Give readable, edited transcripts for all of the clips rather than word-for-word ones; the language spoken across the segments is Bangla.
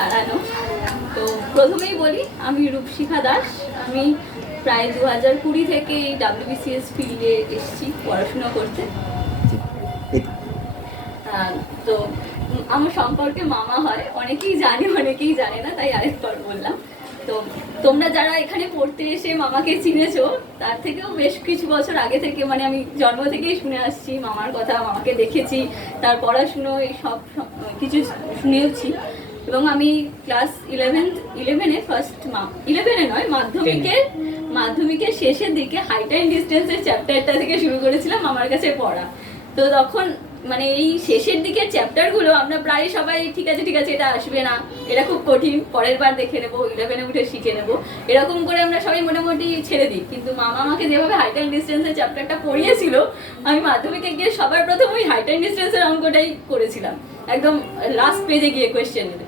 দাঁড়ানো। তো প্রথমেই বলি, আমি রূপশিখা দাস। আমি প্রায় 2020 থেকে এই WBCS ফিল্ডে এসেছি পড়াশোনা করতে। তো আমার সম্পর্কে মামা হয়, অনেকেই জানে অনেকেই জানে না, তাই আরেকবার বললাম। তো তোমরা যারা এখানে পড়তে এসে মামাকে চিনেছো, তার থেকেও বেশ কিছু বছর আগে থেকে, মানে আমি জন্ম থেকেই শুনে আসছি মামার কথা, মামাকে দেখেছি, তার পড়াশুনো এই সব কিছু শুনেওছি। এবং আমি ক্লাস 11-এ ফার্স্ট 11-এ নয়, মাধ্যমিকের শেষের দিকে হাইট অ্যান্ড ডিস্টেন্সের চ্যাপ্টারটা থেকে শুরু করেছিলাম মামার কাছে পড়া। তো তখন মানে এই শেষের দিকের চ্যাপ্টারগুলো আমরা প্রায় সবাই ঠিক আছে এটা আসবে না, এটা খুব কঠিন, পরের বার দেখে নেবো, 11-এ উঠে শিখে নেবো, এরকম করে আমরা সবাই মোটামুটি ছেড়ে দিই। কিন্তু মামা আমাকে যেভাবে হাইট অ্যান্ড ডিস্টেন্সের চ্যাপ্টারটা পড়িয়েছিল, আমি মাধ্যমিকে গিয়ে সবার প্রথম ওই হাইট অ্যান্ড ডিস্টেন্সের অঙ্কটাই করেছিলাম, একদম লাস্ট পেজে গিয়ে কোয়েশ্চেনের।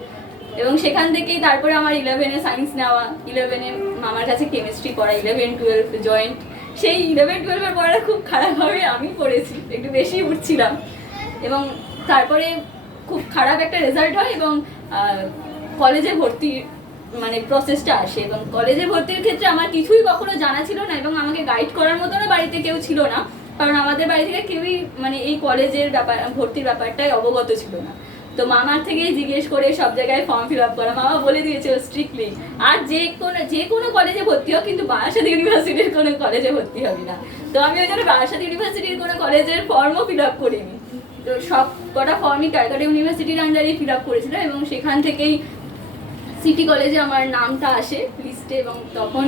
এবং সেখান থেকেই তারপরে আমার 11-এ সায়েন্স নেওয়া, 11-এ মামার কাছে কেমিস্ট্রি পড়া, 11-12 জয়েন্ট। সেই 11-12-এর পড়াটা খুব খারাপভাবে আমি পড়েছি, একটু বেশি উঠছিলাম। এবং তারপরে খুব খারাপ একটা রেজাল্ট হয় এবং কলেজে ভর্তি মানে প্রসেসটা আসে। এবং কলেজে ভর্তির ক্ষেত্রে আমার কিছুই কখনো জানা ছিল না, এবং আমাকে গাইড করার মতনও বাড়িতে কেউ ছিল না, কারণ আমাদের বাড়ি থেকে কেউই মানে এই কলেজের ব্যাপার, ভর্তির ব্যাপারটাই অবগত ছিল না। তো মামার থেকেই জিজ্ঞেস করে সব জায়গায় ফর্ম ফিল আপ করা। মামা বলে দিয়েছিল স্ট্রিক্টলি, আর যে কোনো কলেজে ভর্তি হোক, কিন্তু বারাসাত ইউনিভার্সিটির কোনো কলেজে ভর্তি হবি না। তো আমি ওই জন্য বারাসাত ইউনিভার্সিটির কোনো কলেজের ফর্মও ফিল আপ করিনি। তো সব কটা ফর্মই ক্যালকাটা ইউনিভার্সিটির আন্ডারেই ফিল আপ করেছিলাম, এবং সেখান থেকেই সিটি কলেজে আমার নামটা আসে লিস্টে। এবং তখন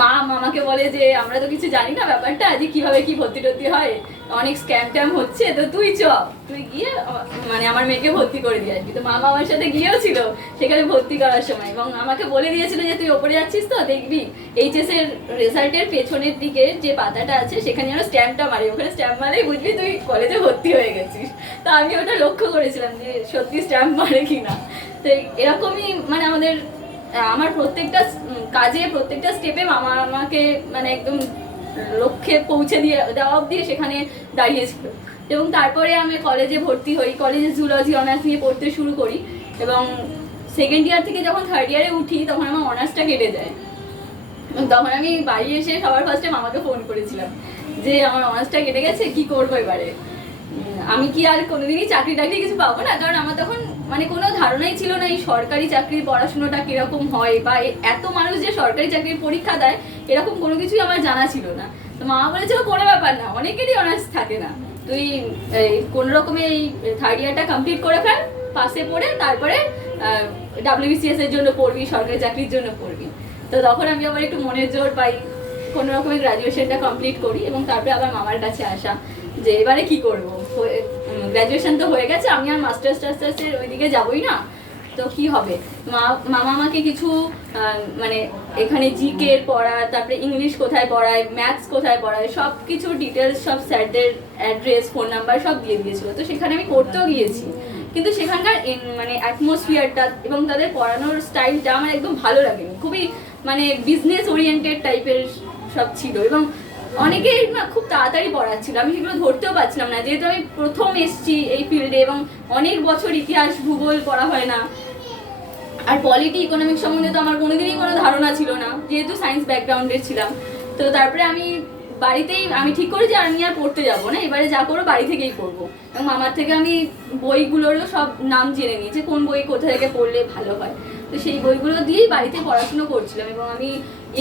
মামাকে বলে যে আমরা তো কিছু জানি না ব্যাপারটা, যে কিভাবে কি ভর্তি টর্তি হয়, অনেক স্ক্যাম ট্যাম হচ্ছে, তো তুই গিয়ে মানে আমার মেয়েকে ভর্তি করে দিয়ে আসবি। তো মামা আমার সাথে গিয়েও ছিল সেখানে ভর্তি করার সময়, এবং আমাকে বলে দিয়েছিল যে তুই ওপরে যাচ্ছিস তো দেখবি এইচএস এর রেজাল্টের পেছনের দিকে যে পাতাটা আছে সেখানে যেন স্ট্যাম্পটা মারি, ওখানে স্ট্যাম্প মারেই বুঝবি তুই কলেজে ভর্তি হয়ে গেছিস। তো আমি ওটা লক্ষ্য করেছিলাম যে সত্যি স্ট্যাম্প মারে কিনা। তো এরকমই মানে আমার প্রত্যেকটা কাজে, প্রত্যেকটা স্টেপে মামা আমাকে মানে একদম লক্ষ্যে পৌঁছে দেওয়া অবধি সেখানে দাঁড়িয়েছিল। এবং তারপরে আমি কলেজে ভর্তি হই, কলেজে জুলজি অনার্স নিয়ে পড়তে শুরু করি, এবং সেকেন্ড ইয়ার থেকে যখন থার্ড ইয়ারে উঠি তখন আমার অনার্সটা কেটে যায়। তখন আমি বাড়ি এসে সবার ফার্স্টে মামাকে ফোন করেছিলাম যে আমার অনার্সটা কেটে গেছে, কি করবো এবারে, আমি কি আর কোনোদিনই চাকরি টাকরি কিছু পাবো না। কারণ আমার তখন মানে কোনো ধারণাই ছিল না এই সরকারি চাকরির পড়াশোনাটা কিরকম হয়, বা এত মানুষ যে সরকারি চাকরির পরীক্ষা দেয় এরকম কোনো কিছুই আমার জানা ছিল না। তো মা বলেছিল কোনো ব্যাপার না, অনেকেরই অনার্স থাকে না, তুই কোনো রকমে এই থার্ড ইয়ারটা কমপ্লিট করে ফেল, পাশে পড়ে তারপরে WBCS এর জন্য পড়বি, সরকারি চাকরির জন্য পড়বি। তো তখন আমি আবার একটু মনের জোর পাই, কোনো রকমের গ্রাজুয়েশনটা কমপ্লিট করি, এবং তারপরে আবার মামার কাছে আসা যে এবারে কি করবো, গ্র্যাজুয়েশন তো হয়ে গেছে, আমি আর মাস্টার্সের ওইদিকে যাবোই না, তো কি হবে। মামা আমাকে কিছু মানে এখানে জিকে পড়া, তারপরে ইংলিশ কোথায় পড়ায়, ম্যাথস কোথায় পড়ায়, সব কিছু ডিটেলস, সব স্যারদের অ্যাড্রেস, ফোন নাম্বার সব দিয়ে দিয়েছিল। তো সেখানে আমি পড়তেও গিয়েছি, কিন্তু সেখানকার মানে অ্যাটমসফিয়ারটা এবং তাদের পড়ানোর স্টাইলটা আমার একদম ভালো লাগেনি, খুবই মানে বিজনেস ওরিয়েন্টেড টাইপের সব ছিল, এবং অনেকেই না খুব তাড়াতাড়ি পড়াচ্ছিল, আমি সেগুলো ধরতেও পারছিলাম না, যেহেতু আমি প্রথম এসেছি এই ফিল্ডে, এবং অনেক বছর ইতিহাস ভূগোল পড়া হয় না, আর পলিটি ইকোনমিক্স সম্বন্ধে তো আমার কোনোদিনই কোনো ধারণা ছিল না, যেহেতু সায়েন্স ব্যাকগ্রাউন্ডের ছিলাম। তো তারপরে আমি ঠিক করি যে আমি আর পড়তে যাবো না, এবারে যা করবো বাড়ি থেকেই করবো। এবং মামার থেকে আমি বইগুলোরও সব নাম জেনে নিই যে কোন বই কোথা থেকে পড়লে ভালো হয়। তো সেই বইগুলো দিয়েই বাড়িতে পড়াশুনো করছিলাম, এবং আমি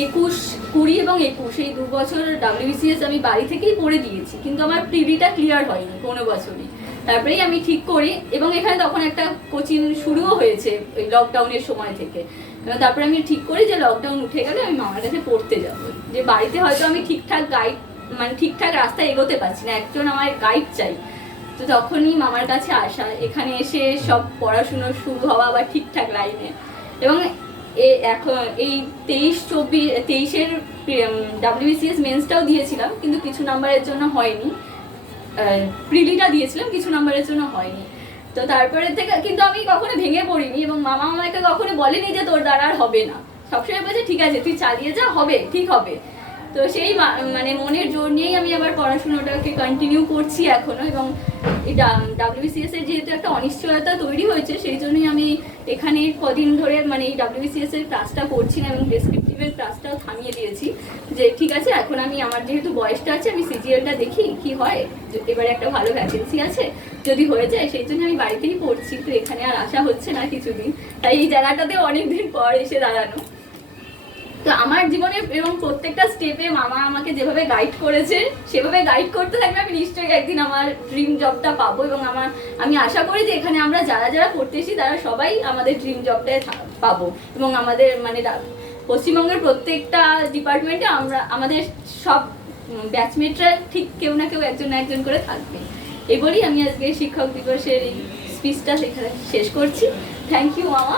21, 20 এবং 21 এই 2 বছর WBCS আমি বাড়ি থেকেই পড়ে দিয়েছি, কিন্তু আমার প্রিলিটা ক্লিয়ার হয়নি কোনো বছরই। তারপরেই আমি ঠিক করি, এবং এখানে তখন একটা কোচিং শুরুও হয়েছে ওই লকডাউনের সময় থেকে। তারপরে আমি ঠিক করি যে লকডাউন উঠে গেলে আমি মামার কাছে পড়তে যাবো, যে বাড়িতে হয়তো আমি ঠিকঠাক গাইড মানে ঠিকঠাক রাস্তায় এগোতে পারছি না, একজন আমার গাইড চাই। তো তখনই মামার কাছে আসা, এখানে এসে সব পড়াশুনো শুরু হওয়া আবার ঠিকঠাক লাইনে। এবং এখন এই 23-24-23-এর WBCS মেন্সটাও দিয়েছিলাম, কিন্তু কিছু নাম্বারের জন্য হয়নি, প্রিলিটা দিয়েছিলাম, কিছু নাম্বারের জন্য হয়নি। তো তারপরে থেকে কিন্তু আমি কখনো ভেঙে পড়িনি, এবং মামা আমাকে কখনো বলেনি যে তোর দ্বারা আর হবে না, সবসময় বলছে ঠিক আছে তুই চালিয়ে যা, হবে, ঠিক হবে। তো সেই মানে মনের জোর নিয়েই আমি আবার পড়াশোনাটাকে কন্টিনিউ করছি এখনো। এবং এটা WBCS এর যেহেতু একটা অনিশ্চয়তা তৈরি হয়েছে, সেই জন্যই আমি এখানে কদিন ধরে মানে এই WBCS এর ক্লাসটা করছি না এবং ডেসক্রিপটিভের ক্লাসটাও থামিয়ে দিয়েছি। যে ঠিক আছে, এখন আমি আমার যেহেতু বয়সটা আছে, আমি CGL-টা দেখি কি হয়, এবারে একটা ভালো ভ্যাকেন্সি আছে, যদি হয়ে যায় সেই জন্য আমি বাড়িতেই পড়ছি। তো এখানে আর আসা হচ্ছে না কিছুদিন, তাই এই জায়গাটাতে অনেকদিন পর এসে দাঁড়ানো। তো আমার জীবনে এবং প্রত্যেকটা স্টেপে মামা আমাকে যেভাবে গাইড করেছে সেভাবে গাইড করতে থাকবে, আমি নিশ্চয়ই একদিন আমার ড্রিম জবটা পাবো। এবং আমি আশা করি যে এখানে আমরা যারা যারা পড়তে এসেছি তারা সবাই আমাদের ড্রিম জবটায় পাবো। এবং আমাদের মানে পশ্চিমবঙ্গের প্রত্যেকটা ডিপার্টমেন্টে আমাদের সব ব্যাচমেটরা ঠিক কেউ না কেউ একজন না একজন করে থাকবে। এই বলেই আমি আজকে শিক্ষক দিবসের এই স্পিচটা সেখানে শেষ করছি। থ্যাংক ইউ মামা।